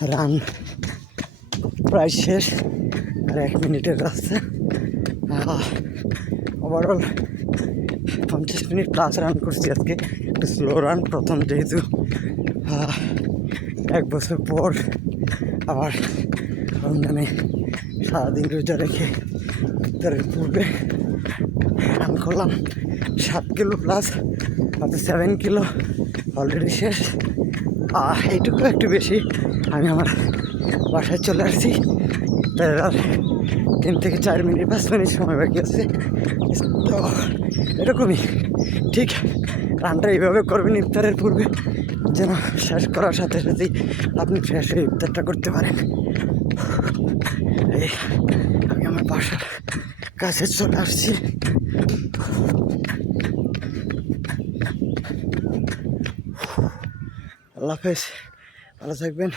Run প্রায় শেষ, আর 1 মিনিটের রাস্তা। ওভারঅল 50 মিনিট প্লাস রান করছি আজকে, একটু স্লো রান প্রথম, যেহেতু 1 বছর পর আবার রমজানে সারাদিন রোজা রেখে ইফতারের পূর্বে রান করলাম 7 কিলো প্লাস, হয়তো 7 কিলো অলরেডি শেষ। এইটুকু একটু বেশি। আমি আমার বাসায় চলে আসছি, তাই আর 3 থেকে 4 মিনিট 5 মিনিট সময় বাকি আছে। তো এরকমই ঠিক রানটা এইভাবে করবেন ইফতারের পূর্বে, যেন শেষ করার সাথে সাথেই আপনি ফ্রেশ হয়ে ইফতারটা করতে পারেন। এই আমি আমার বাসার কাছে চলে আসছি। আল্লাহ হাফেজ, ভালো থাকবেন।